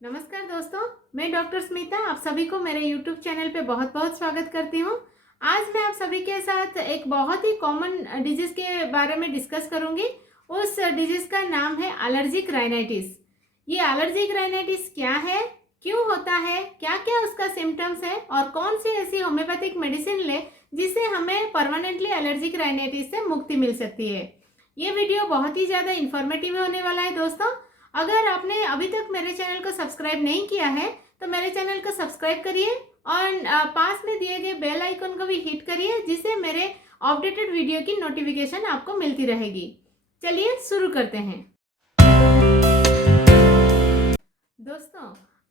नमस्कार दोस्तों, मैं डॉक्टर स्मिता आप सभी को मेरे यूट्यूब चैनल पे बहुत बहुत स्वागत करती हूँ। आज मैं आप सभी के साथ एक बहुत ही कॉमन डिजीज़ के बारे में डिस्कस करूँगी। उस डिजीज़ का नाम है एलर्जिक राइनाइटिस। ये एलर्जिक राइनाइटिस क्या है, क्यों होता है, क्या क्या उसका सिम्टम्स है और कौन सी ऐसी होम्योपैथिक मेडिसिन ले जिससे हमें परमानेंटली एलर्जिक राइनाइटिस से मुक्ति मिल सकती है। ये वीडियो बहुत ही ज़्यादा इन्फॉर्मेटिव होने वाला है दोस्तों। अगर आपने अभी तक मेरे चैनल को सब्सक्राइब नहीं किया है तो मेरे चैनल को सब्सक्राइब करिए और पास में दिए गए बेल आइकन को भी हिट करिए जिससे मेरे अपडेटेड वीडियो की नोटिफिकेशन आपको मिलती रहेगी। चलिए शुरू करते हैं। दोस्तों,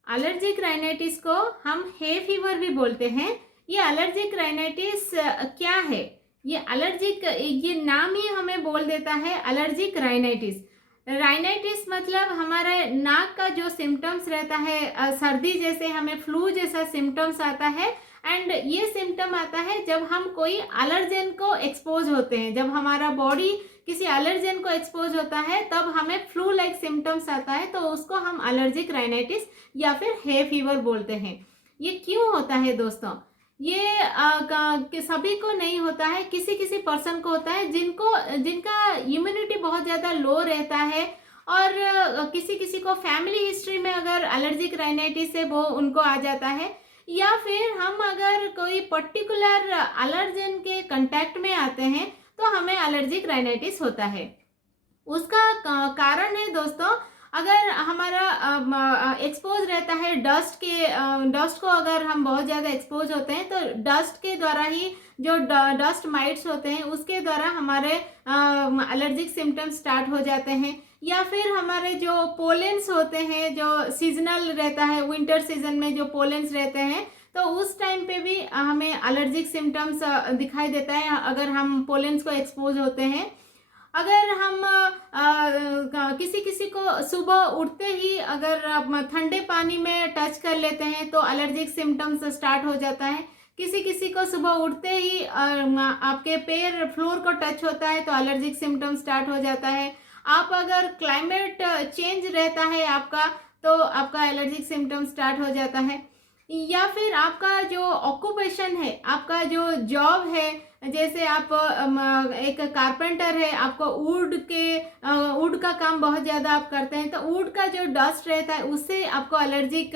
एलर्जिक राइनाइटिस को हम हे फीवर भी बोलते हैं। ये एलर्जिक राइनाइटिस क्या है? ये एलर्जिक, ये नाम ही हमें बोल देता है एलर्जिक राइनाइटिस। राइनाइटिस मतलब हमारे नाक का जो सिम्टम्स रहता है, सर्दी जैसे हमें फ्लू जैसा सिम्टम्स आता है। एंड ये सिम्टम आता है जब हम कोई एलर्जेन को एक्सपोज होते हैं, जब हमारा बॉडी किसी एलर्जेन को एक्सपोज होता है तब हमें फ्लू लाइक सिम्टम्स आता है, तो उसको हम एलर्जिक राइनाइटिस या फिर हे फीवर बोलते हैं। ये क्यों होता है दोस्तों? ये सभी को नहीं होता है, किसी किसी पर्सन को होता है जिनका इम्यूनिटी बहुत ज़्यादा लो रहता है। और किसी किसी को फैमिली हिस्ट्री में अगर एलर्जिक राइनाइटिस है वो उनको आ जाता है, या फिर हम अगर कोई पर्टिकुलर एलर्जन के कांटेक्ट में आते हैं तो हमें एलर्जिक राइनाइटिस होता है। उसका कारण है दोस्तों, अगर हमारा एक्सपोज रहता है डस्ट को, अगर हम बहुत ज़्यादा एक्सपोज होते हैं तो डस्ट के द्वारा ही जो डस्ट माइट्स होते हैं उसके द्वारा हमारे एलर्जिक सिम्टम्स स्टार्ट हो जाते हैं। या फिर हमारे जो पोलेंस होते हैं, जो सीजनल रहता है, विंटर सीजन में जो पोलेंस रहते हैं तो उस टाइम पे भी हमें एलर्जिक सिम्टम्स दिखाई देता है अगर हम पोलेंस को एक्सपोज होते हैं। अगर हम किसी किसी को सुबह उठते ही अगर ठंडे पानी में टच कर लेते हैं तो एलर्जिक सिम्टम्स स्टार्ट हो जाता है। किसी किसी को सुबह उठते ही आपके पैर फ्लोर को टच होता है तो एलर्जिक सिम्टम्स स्टार्ट हो जाता है। आप अगर क्लाइमेट चेंज रहता है आपका तो आपका एलर्जिक सिम्टम्स स्टार्ट हो जाता है। या फिर आपका जो ऑक्यूपेशन है, आपका जो जॉब है, जैसे आप एक कारपेंटर है, आपको वुड का काम बहुत ज़्यादा आप करते हैं तो वुड का जो डस्ट रहता है उससे आपको एलर्जिक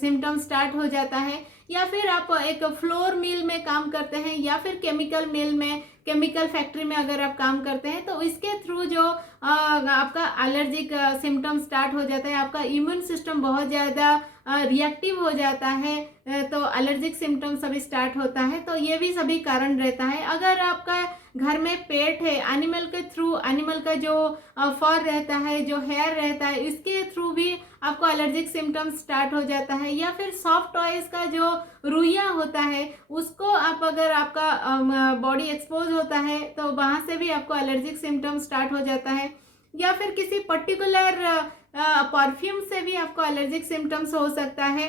सिम्टम स्टार्ट हो जाता है। या फिर आप एक फ्लोर मिल में काम करते हैं या फिर केमिकल मिल में, केमिकल फैक्ट्री में अगर आप काम करते हैं तो इसके थ्रू जो आपका एलर्जिक सिम्टम स्टार्ट हो जाता है, आपका इम्यून सिस्टम बहुत ज़्यादा रिएक्टिव हो जाता है, तो एलर्जिक सिम्टम सभी स्टार्ट होता है। तो ये भी सभी कारण रहता है। अगर आपका घर में पेट है, एनिमल के थ्रू, एनिमल का जो फर रहता है, जो हेयर रहता है, इसके थ्रू भी आपको एलर्जिक सिम्टम्स स्टार्ट हो जाता है। या फिर सॉफ्ट टॉयज का जो रुइया होता है उसको आप अगर आपका बॉडी एक्सपोज होता है तो वहाँ से भी आपको एलर्जिक सिम्टम स्टार्ट हो जाता है। या फिर किसी पर्टिकुलर परफ्यूम से भी आपको एलर्जिक सिम्टम्स हो सकता है।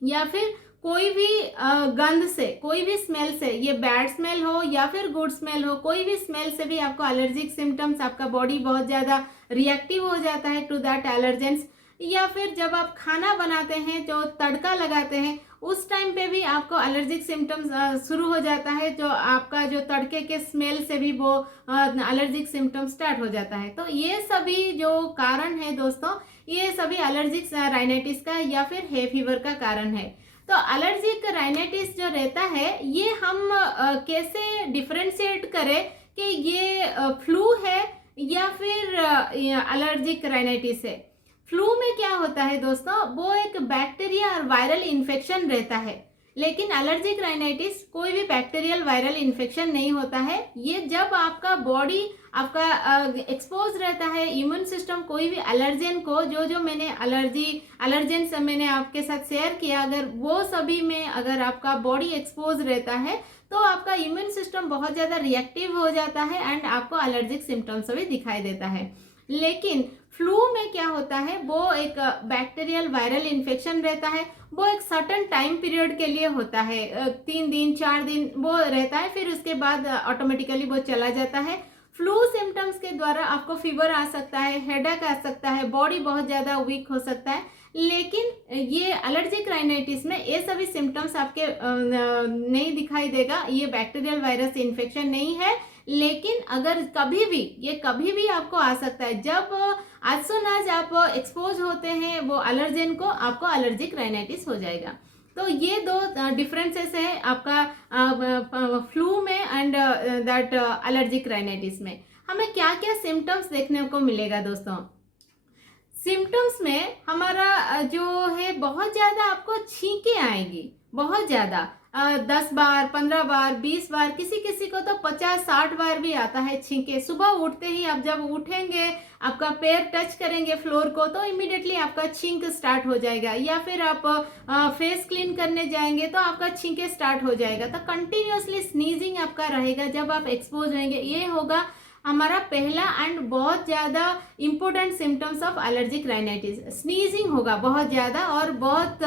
या फिर कोई भी गंध से, कोई भी स्मेल से, ये बैड स्मेल हो या फिर गुड स्मेल हो, कोई भी स्मेल से भी आपको एलर्जिक सिम्टम्स, आपका बॉडी बहुत ज़्यादा रिएक्टिव हो जाता है टू दैट एलर्जेंस। या फिर जब आप खाना बनाते हैं, जो तड़का लगाते हैं, उस टाइम पे भी आपको एलर्जिक सिम्टम्स शुरू हो जाता है, जो आपका जो तड़के के स्मेल से भी वो एलर्जिक सिम्टम्स स्टार्ट हो जाता है। तो ये सभी जो कारण है दोस्तों, ये सभी एलर्जिक राइनाइटिस का या फिर हे फीवर का कारण है। तो एलर्जिक राइनाइटिस जो रहता है ये हम कैसे डिफ्रेंशिएट करें कि ये फ्लू है या फिर एलर्जिक राइनाइटिस है। फ्लू में क्या होता है दोस्तों, वो एक बैक्टीरिया और वायरल इन्फेक्शन रहता है। लेकिन एलर्जिक राइनाइटिस कोई भी बैक्टीरियल वायरल इन्फेक्शन नहीं होता है। ये जब आपका बॉडी आपका एक्सपोज रहता है, इम्यून सिस्टम कोई भी एलर्जेन को, जो मैंने एलर्जेन से मैंने आपके साथ शेयर किया, अगर वो सभी में अगर आपका बॉडी एक्सपोज रहता है तो आपका इम्यून सिस्टम बहुत ज़्यादा रिएक्टिव हो जाता है एंड आपको एलर्जिक सिम्टम्स भी दिखाई देता है। लेकिन फ्लू में क्या होता है, वो एक बैक्टीरियल वायरल इन्फेक्शन रहता है। वो एक सर्टन टाइम पीरियड के लिए होता है, 3 दिन 4 दिन वो रहता है, फिर उसके बाद ऑटोमेटिकली वो चला जाता है। फ्लू सिम्टम्स के द्वारा आपको फीवर आ सकता है, हेडेक आ सकता है, बॉडी बहुत ज़्यादा वीक हो सकता है। लेकिन ये एलर्जिक राइनाइटिस में ये सभी सिम्टम्स आपके नहीं दिखाई देगा, ये बैक्टीरियल वायरस इन्फेक्शन नहीं है। लेकिन अगर कभी भी आपको आ सकता है, जब आज सुन आज आप एक्सपोज होते हैं वो एलर्जेन को, आपको एलर्जिक राइनाइटिस हो जाएगा। तो ये दो डिफरेंसेस है आपका फ्लू में एंड दैट एलर्जिक राइनाइटिस में। हमें क्या क्या सिम्टम्स देखने को मिलेगा दोस्तों? सिम्टम्स में हमारा जो है बहुत ज़्यादा आपको छींके आएगी, बहुत ज़्यादा 10 बार, 15 बार, 20 बार, किसी किसी को तो 50-60 बार भी आता है छींके। सुबह उठते ही आप जब उठेंगे, आपका पैर टच करेंगे फ्लोर को तो इमीडिएटली आपका छींक स्टार्ट हो जाएगा, या फिर आप फेस क्लीन करने जाएंगे तो आपका छींके स्टार्ट हो जाएगा। तो कंटिन्यूसली स्नीजिंग आपका रहेगा जब आप एक्सपोज होंगे। ये होगा हमारा पहला एंड बहुत ज़्यादा important symptoms of allergic rhinitis. Sneezing होगा बहुत ज़्यादा और बहुत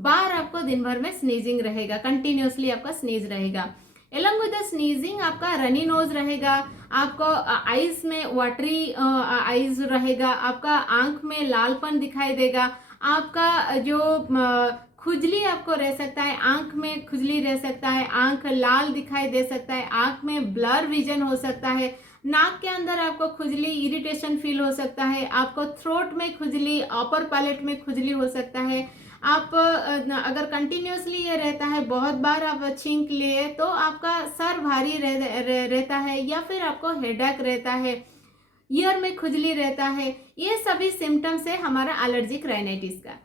बार आपको दिन भर में स्नीजिंग रहेगा, कंटिन्यूसली आपका स्नीज रहेगा। एलॉन्ग विद द स्नीजिंग आपका रनी नोज रहेगा, आपको आईज में वाटरी आईज रहेगा, आपका आंख में लालपन दिखाई देगा, आपका जो खुजली आपको रह सकता है, आंख में खुजली रह सकता है, आंख लाल दिखाई दे सकता है, आंख में ब्लर विजन हो सकता है, नाक के अंदर आपको खुजली इरिटेशन फील हो सकता है, आपको थ्रोट में खुजली, अपर पैलेट में खुजली हो सकता है। आप अगर कंटिन्यूसली ये रहता है, बहुत बार आप छींक लिए तो आपका सर भारी रहता है, या फिर आपको हेडेक रहता है, ईयर में खुजली रहता है। ये सभी सिम्टम्स है हमारा एलर्जिक राइनाइटिस का।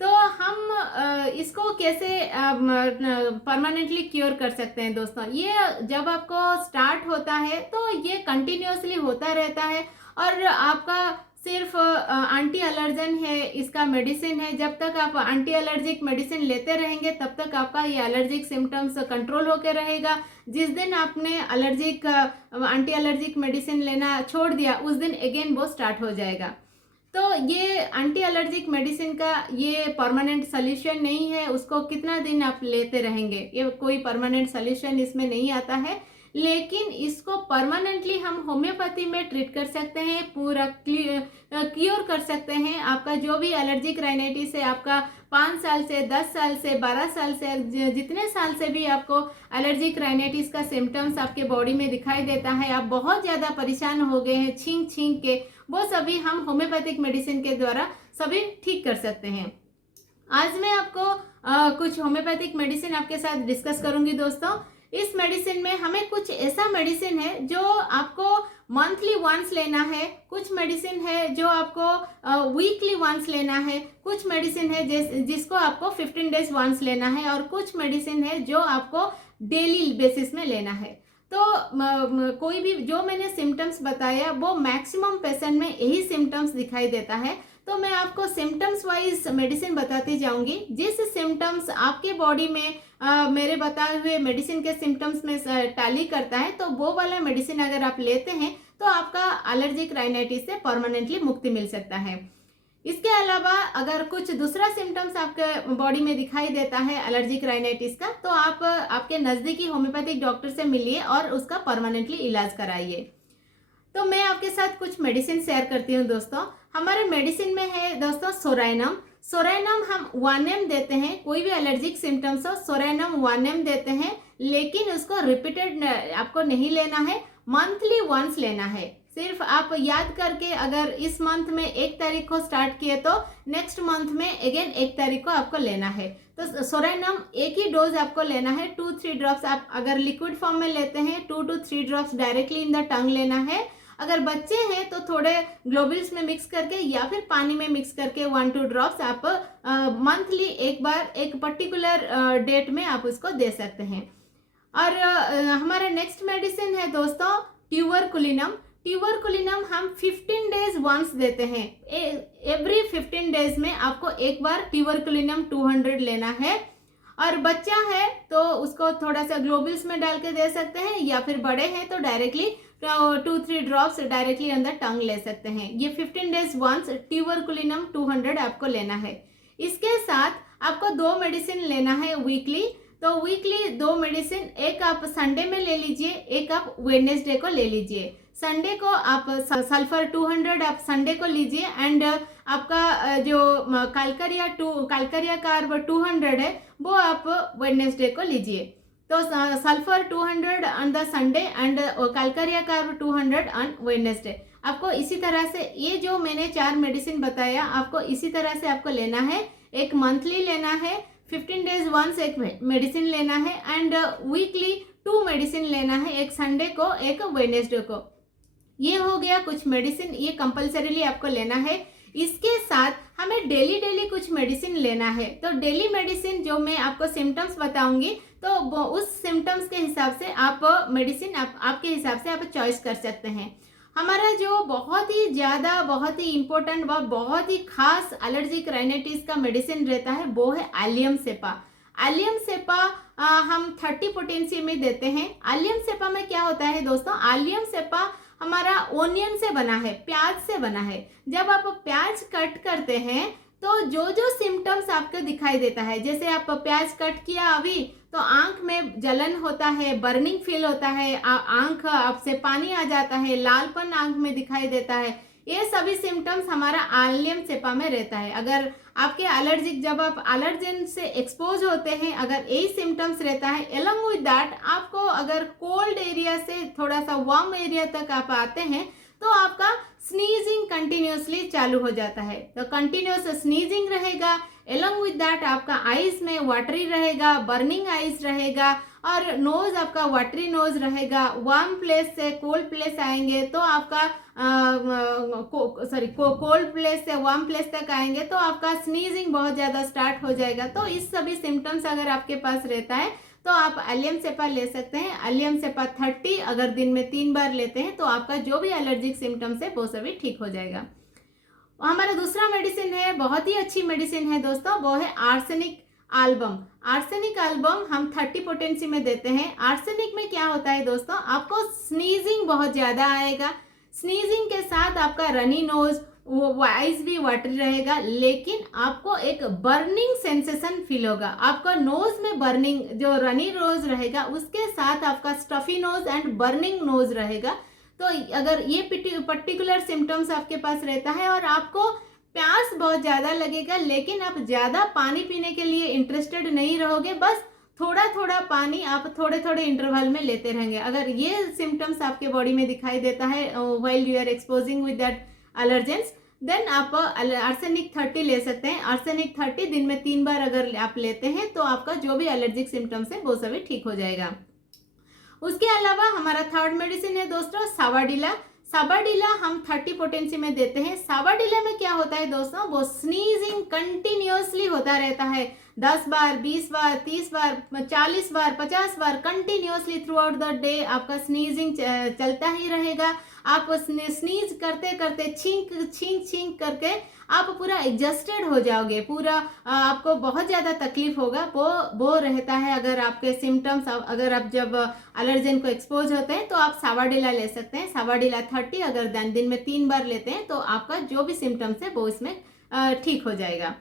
तो हम इसको कैसे परमानेंटली क्योर कर सकते हैं दोस्तों? ये जब आपको स्टार्ट होता है तो ये कंटिन्यूसली होता रहता है, और आपका सिर्फ एंटी एलर्जन है, इसका मेडिसिन है। जब तक आप एंटी एलर्जिक मेडिसिन लेते रहेंगे तब तक आपका ये एलर्जिक सिम्टम्स कंट्रोल होकर रहेगा। जिस दिन आपने एंटी एलर्जिक मेडिसिन लेना छोड़ दिया, उस दिन अगेन वो स्टार्ट हो जाएगा। तो ये एंटी एलर्जिक मेडिसिन का ये परमानेंट सोल्यूशन नहीं है, उसको कितना दिन आप लेते रहेंगे, ये कोई परमानेंट सोल्यूशन इसमें नहीं आता है। लेकिन इसको परमानेंटली हम होम्योपैथी में ट्रीट कर सकते हैं, पूरा क्योर कर सकते हैं। आपका जो भी एलर्जिक राइनाइटिस है, आपका 5 साल से, 10 साल से, 12 साल से, जितने साल से भी आपको एलर्जिक राइनाइटिस का सिम्टम्स आपके बॉडी में दिखाई देता है, आप बहुत ज़्यादा परेशान हो गए हैं छींक छींक के, वो सभी हम होम्योपैथिक मेडिसिन के द्वारा सभी ठीक कर सकते हैं। आज मैं आपको कुछ होम्योपैथिक मेडिसिन आपके साथ डिस्कस करूंगी दोस्तों। इस मेडिसिन में हमें कुछ ऐसा मेडिसिन है जो आपको मंथली वंस लेना है, कुछ मेडिसिन है जो आपको वीकली वंस लेना है, कुछ मेडिसिन है जिसको आपको 15 डेज वंस लेना है, और कुछ मेडिसिन है जो आपको डेली बेसिस में लेना है। तो कोई भी जो मैंने सिम्टम्स बताया वो मैक्सिमम पेशेंट में यही सिम्टम्स दिखाई देता है। तो मैं आपको सिम्टम्स वाइज मेडिसिन बताती जाऊंगी। जिस सिम्टम्स आपके बॉडी में मेरे बताए हुए मेडिसिन के सिम्टम्स में टैली करता है, तो वो वाला मेडिसिन अगर आप लेते हैं तो आपका एलर्जिक राइनाइटिस से परमानेंटली मुक्ति मिल सकता है। इसके अलावा अगर कुछ दूसरा सिम्टम्स आपके बॉडी में दिखाई देता है एलर्जिक राइनाइटिस का, तो आप आपके नज़दीकी होम्योपैथिक डॉक्टर से मिलिए और उसका परमानेंटली इलाज कराइए। तो मैं आपके साथ कुछ मेडिसिन शेयर करती हूँ दोस्तों। हमारे मेडिसिन में है दोस्तों सोराइनम। सोराइनम हम 1 ml देते हैं, कोई भी एलर्जिक सिम्टम्स हो सोराइनम 1 ml देते हैं, लेकिन उसको रिपीटेड आपको नहीं लेना है, मंथली वंस लेना है। सिर्फ आप याद करके अगर इस मंथ में 1 तारीख को स्टार्ट किए तो नेक्स्ट मंथ में अगेन 1 तारीख को आपको लेना है। तो सोराइनम एक ही डोज आपको लेना है, 2-3 ड्रॉप्स। आप अगर लिक्विड फॉर्म में लेते हैं 2 to 3 ड्रॉप्स डायरेक्टली इन ड टंग लेना है। अगर बच्चे हैं तो थोड़े ग्लोबल्स में मिक्स करके या फिर पानी में मिक्स करके 1-2 ड्रॉप्स आप मंथली एक बार एक पर्टिकुलर डेट में आप उसको दे सकते हैं। और हमारा नेक्स्ट मेडिसिन है दोस्तों ट्यूबरकुलिनम। ट्यूबरकुलिनम हम 15 डेज वंस देते हैं। एवरी 15 डेज में आपको एक बार ट्यूबरकुलिनम 200 लेना है। और बच्चा है तो उसको थोड़ा सा ग्लोबल्स में डाल के दे सकते हैं, या फिर बड़े हैं तो डायरेक्टली 2-3 ड्रॉप्स डायरेक्टली अंदर टंग ले सकते हैं। ये 15 डेज वंस ट्यूबरकुलिनम 200 आपको लेना है। इसके साथ आपको 2 मेडिसिन लेना है वीकली। तो वीकली 2 मेडिसिन, एक आप संडे में ले लीजिए, एक आप वेडनेसडे को ले लीजिए। संडे को आप सल्फर 200 आप संडे को लीजिए, एंड आपका जो कालकारिया कार्ब 200 है वो आप वेडनेसडे को लीजिए। तो sulphur 200 on the Sunday and calcarea carb 200 on Wednesday. आपको इसी तरह से ये जो मैंने 4 मेडिसिन बताया आपको इसी तरह से आपको लेना है। एक मंथली लेना है, 15 डेज वंस एक मेडिसिन लेना है, एंड वीकली 2 मेडिसिन लेना है, एक संडे को एक वेडनेसडे को। ये हो गया कुछ मेडिसिन, ये कंपल्सरीली आपको लेना है। इसके साथ हमें डेली कुछ मेडिसिन लेना है। तो डेली मेडिसिन जो मैं आपको सिम्टम्स बताऊंगी तो उस सिम्टम्स के हिसाब से आप मेडिसिन आपके हिसाब से आप चॉइस कर सकते हैं। हमारा जो बहुत ही ज़्यादा बहुत ही इम्पोर्टेंट व बहुत ही खास एलर्जिक राइनाइटिस का मेडिसिन रहता है वो है एलियम सेपा। एलियम सेपा हम 30 पोटेंसी में देते हैं। एलियम सेपा में क्या होता है दोस्तों, एलियम सेपा हमारा ओनियन से बना है, प्याज से बना है। जब आप प्याज कट करते हैं तो जो जो सिम्टम्स आपको दिखाई देता है, जैसे आप प्याज कट किया अभी तो आंख में जलन होता है, बर्निंग फील होता है, आंख आपसे पानी आ जाता है, लालपन आंख में दिखाई देता है, ये सभी सिम्टम्स हमारा एलियम सेपा में रहता है। अगर आपके एलर्जिक जब आप एलर्जेन से एक्सपोज होते हैं, अगर यही सिम्टम्स रहता है, एलॉन्ग विद दैट आपको अगर कोल्ड एरिया से थोड़ा सा वार्म एरिया तक आप आते हैं तो आपका स्नीजिंग कंटिन्यूसली चालू हो जाता है। तो कंटिन्यूस स्नीजिंग रहेगा, एलॉन्ग विद दैट आपका आईज में वाटरी रहेगा, बर्निंग आईज रहेगा, और नोज आपका वाटरी नोज रहेगा। वार्म प्लेस से कोल्ड प्लेस आएंगे तो आपका कोल्ड प्लेस से वार्म प्लेस तक आएंगे तो आपका स्नीजिंग बहुत ज़्यादा स्टार्ट हो जाएगा। तो इस सभी सिम्टम्स अगर आपके पास रहता है तो आप एलियम सेपा ले सकते हैं। एलियम सेपा 30 अगर दिन में 3 बार लेते हैं तो आपका जो भी एलर्जिक सिम्टम्स है वो सभी ठीक हो जाएगा। हमारा दूसरा मेडिसिन है, बहुत ही अच्छी मेडिसिन है दोस्तों, वो है आर्सेनिक एल्बम। आर्सेनिक एल्बम हम 30 पोटेंसी में देते हैं। आर्सेनिक में क्या होता है दोस्तों, आपको स्नीजिंग बहुत ज़्यादा आएगा, स्नीजिंग के साथ आपका रनी नोज, वो आइज भी वाटरी रहेगा, लेकिन आपको एक बर्निंग सेंसेशन फील होगा। आपका नोज में बर्निंग, जो रनी नोज रहेगा उसके साथ आपका stuffy nose and burning nose रहेगा। तो अगर ये पर्टिकुलर सिम्टम्स आपके पास रहता है और आपको प्यास बहुत ज़्यादा लगेगा, लेकिन आप ज़्यादा पानी पीने के लिए इंटरेस्टेड नहीं रहोगे, बस थोड़ा थोड़ा पानी आप थोड़े थोड़े इंटरवल में लेते रहेंगे। अगर ये सिम्टम्स आपके बॉडी में दिखाई देता है while you are exposing with that allergens, then आप आर्सेनिक 30 ले सकते हैं। आर्सेनिक 30 दिन में 3 बार अगर आप लेते हैं तो आपका जो भी एलर्जिक सिम्टम्स है वो सभी ठीक हो जाएगा। उसके अलावा हमारा थर्ड मेडिसिन है दोस्तों सावाडिला। सावाडिला हम 30 पोटेंसी में देते हैं। सावाडिला में क्या होता है दोस्तों, वो स्नीजिंग कंटिन्यूसली होता रहता है, 10 बार, 20 बार, 30 बार, 40 बार, 50 बार continuously throughout the day आपका स्नीजिंग चलता ही रहेगा। आप स्नीज करते करते छींक करके आप पूरा एग्जस्टेड हो जाओगे, पूरा आपको बहुत ज़्यादा तकलीफ होगा। वो रहता है अगर आपके सिम्टम्स, अगर आप जब एलर्जेन को एक्सपोज होते हैं तो आप सावाडिला ले सकते हैं। सावाडिला 30 अगर दिन में 3 बार लेते हैं तो आपका जो भी सिम्टम्स है वो इसमें ठीक हो जाएगा।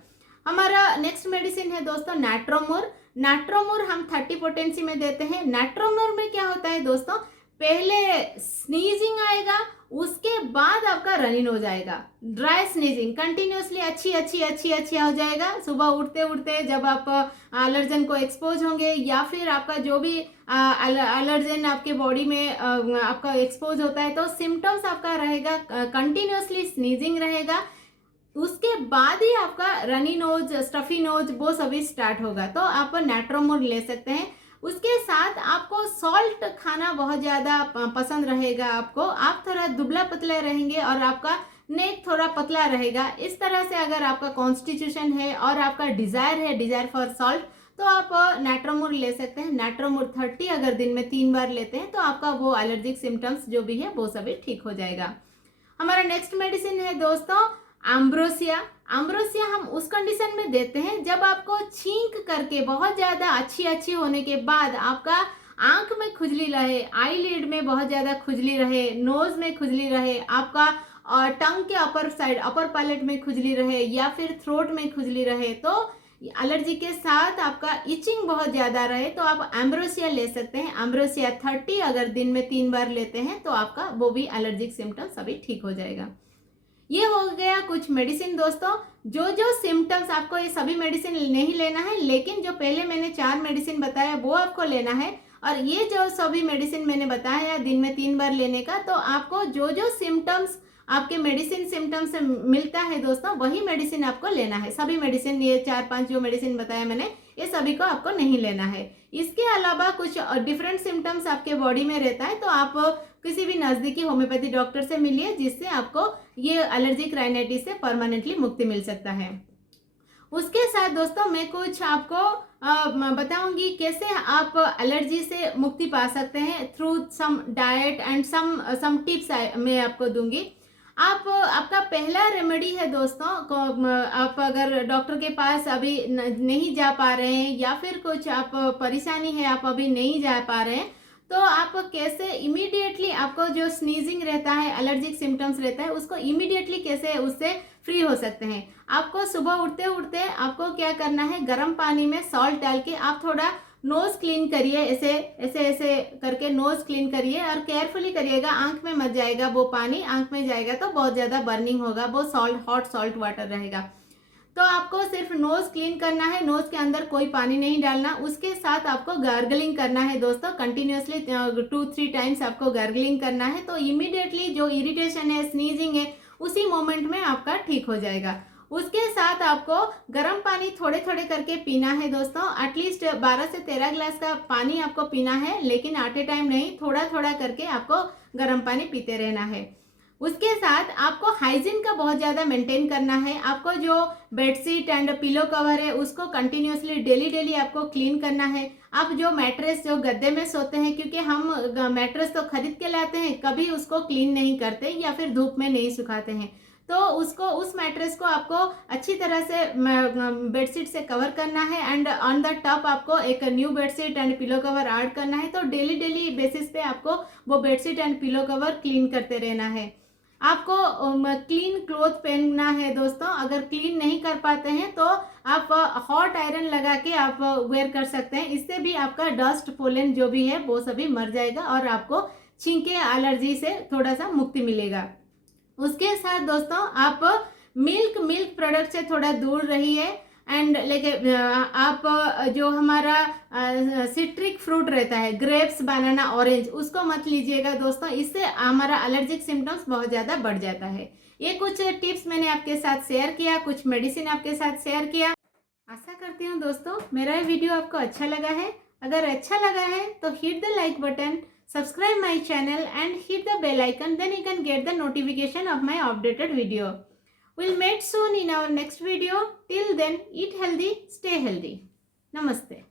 हमारा नेक्स्ट मेडिसिन है दोस्तों नाट्रोमोर। नाट्रोमोर हम 30 पोटेंसी में देते हैं। नाट्रोमोर में क्या होता है दोस्तों, पहले स्नीजिंग आएगा, उसके बाद आपका रनी नोज आएगा, ड्राई स्नीजिंग कंटिन्यूसली अच्छी हो जाएगा। सुबह उठते उठते जब आप एलर्जन को एक्सपोज होंगे या फिर आपका जो भी एलर्जन आपके बॉडी में आपका एक्सपोज होता है तो सिम्टम्स आपका रहेगा कंटिन्यूसली स्नीजिंग रहेगा। उसके बाद ही आपका रनी नोज, स्टफी नोज वो सभी स्टार्ट होगा। तो आप नाट्रोमोर ले सकते हैं। उसके साथ आपको सॉल्ट खाना बहुत ज़्यादा पसंद रहेगा, आप थोड़ा दुबला पतला रहेंगे और आपका नेक थोड़ा पतला रहेगा। इस तरह से अगर आपका कॉन्स्टिट्यूशन है और आपका डिज़ायर फॉर सॉल्ट, तो आप नाट्रोमोर ले सकते हैं। नाट्रोमोर 30 अगर दिन में 3 बार लेते हैं तो आपका वो एलर्जिक सिम्टम्स जो भी है वो सभी ठीक हो जाएगा। हमारा नेक्स्ट मेडिसिन है दोस्तों एम्ब्रोसिया। एम्ब्रोसिया हम उस कंडीशन में देते हैं जब आपको छींक करके बहुत ज़्यादा अच्छी होने के बाद आपका आंख में खुजली रहे, आईलिड में बहुत ज़्यादा खुजली रहे, नोज में खुजली रहे, आपका टंग के अपर साइड, अपर पैलेट में खुजली रहे या फिर थ्रोट में खुजली रहे। तो एलर्जी के साथ आपका इचिंग बहुत ज़्यादा रहे तो आप एम्ब्रोसिया ले सकते हैं। एम्ब्रोसिया 30 अगर दिन में 3 बार लेते हैं तो आपका वो भी एलर्जिक सिम्टम्स अभी ठीक हो जाएगा। ये हो गया कुछ मेडिसिन दोस्तों। जो जो सिम्टम्स आपको, ये सभी मेडिसिन नहीं लेना है, लेकिन जो पहले मैंने 4 मेडिसिन बताया वो आपको लेना है। और ये जो सभी मेडिसिन मैंने बताया दिन में 3 बार लेने का, तो आपको जो जो सिम्टम्स आपके मेडिसिन सिम्टम्स से मिलता है दोस्तों, वही मेडिसिन आपको लेना है। सभी मेडिसिन, ये 4-5 जो मेडिसिन बताया मैंने, ये सभी को आपको नहीं लेना है। इसके अलावा कुछ डिफरेंट सिम्टम्स आपके बॉडी में रहता है तो आप किसी भी नज़दीकी होम्योपैथी डॉक्टर से मिलिए, जिससे आपको ये एलर्जिक राइनाइटिस से परमानेंटली मुक्ति मिल सकता है। उसके साथ दोस्तों मैं कुछ आपको बताऊंगी कैसे आप एलर्जी से मुक्ति पा सकते हैं through some diet and some tips मैं आपको दूंगी। आपका पहला रेमेडी है दोस्तों, आप अगर डॉक्टर के पास अभी नहीं जा पा रहे हैं या फिर कुछ आप परेशानी है, आप अभी नहीं जा पा रहे हैं, तो आप कैसे इमीडिएटली आपको जो स्नीजिंग रहता है, एलर्जिक सिम्टम्स रहता है, उसको इमीडिएटली कैसे उससे फ्री हो सकते हैं। आपको सुबह उठते उठते आपको क्या करना है, गर्म पानी में सॉल्ट डाल के आप थोड़ा नोज क्लीन करिए, ऐसे ऐसे ऐसे करके नोज क्लीन करिए और केयरफुली करिएगा, आंख में मत जाएगा वो पानी, आंख में जाएगा तो बहुत ज़्यादा बर्निंग होगा, वो हॉट सॉल्ट वाटर रहेगा। तो आपको सिर्फ नोज क्लीन करना है, नोज के अंदर कोई पानी नहीं डालना। उसके साथ आपको गार्गलिंग करना है दोस्तों, कंटिन्यूसली 2-3 टाइम्स आपको गार्गलिंग करना है, तो इमीडिएटली जो इरिटेशन है, स्नीजिंग है, उसी मोमेंट में आपका ठीक हो जाएगा। उसके साथ आपको गर्म पानी थोड़े थोड़े करके पीना है दोस्तों, एटलीस्ट 12 से 13 ग्लास का पानी आपको पीना है, लेकिन एट ए टाइम नहीं, थोड़ा थोड़ा करके आपको गर्म पानी पीते रहना है। उसके साथ आपको हाइजीन का बहुत ज़्यादा मेंटेन करना है। आपको जो बेडशीट एंड पिलो कवर है उसको कंटिन्यूसली डेली आपको क्लीन करना है। आप जो मैट्रेस, जो गद्दे में सोते हैं, क्योंकि हम मैट्रेस तो खरीद के लाते हैं, कभी उसको क्लीन नहीं करते या फिर धूप में नहीं सुखाते हैं, तो उस मैट्रेस को आपको अच्छी तरह से बेडशीट से कवर करना है एंड ऑन द टॉप आपको एक new bedsheet and pillow cover add करना है। तो डेली बेसिस पे आपको वो bedsheet and pillow cover clean करते रहना है। आपको क्लीन क्लॉथ पहनना है दोस्तों। अगर क्लीन नहीं कर पाते हैं तो आप हॉट आयरन लगा के आप वेयर कर सकते हैं। इससे भी आपका डस्ट पोलन जो भी है वो सभी मर जाएगा और आपको छींके एलर्जी से थोड़ा सा मुक्ति मिलेगा। उसके साथ दोस्तों आप मिल्क प्रोडक्ट से थोड़ा दूर रहिए एंड लेके आप जो हमारा सिट्रिक फ्रूट रहता है, ग्रेप्स, बनाना, ऑरेंज, उसको मत लीजिएगा दोस्तों, इससे हमारा एलर्जिक सिम्टम्स बहुत ज़्यादा बढ़ जाता है। ये कुछ टिप्स मैंने आपके साथ शेयर किया, कुछ मेडिसिन आपके साथ शेयर किया। आशा करती हूँ दोस्तों मेरा ये वीडियो आपको अच्छा लगा है। अगर अच्छा लगा है तो hit the like button, subscribe my channel and hit the bell icon, then you can get the notification of my updated video. We'll meet soon in our next video. Till then, eat healthy, stay healthy. Namaste.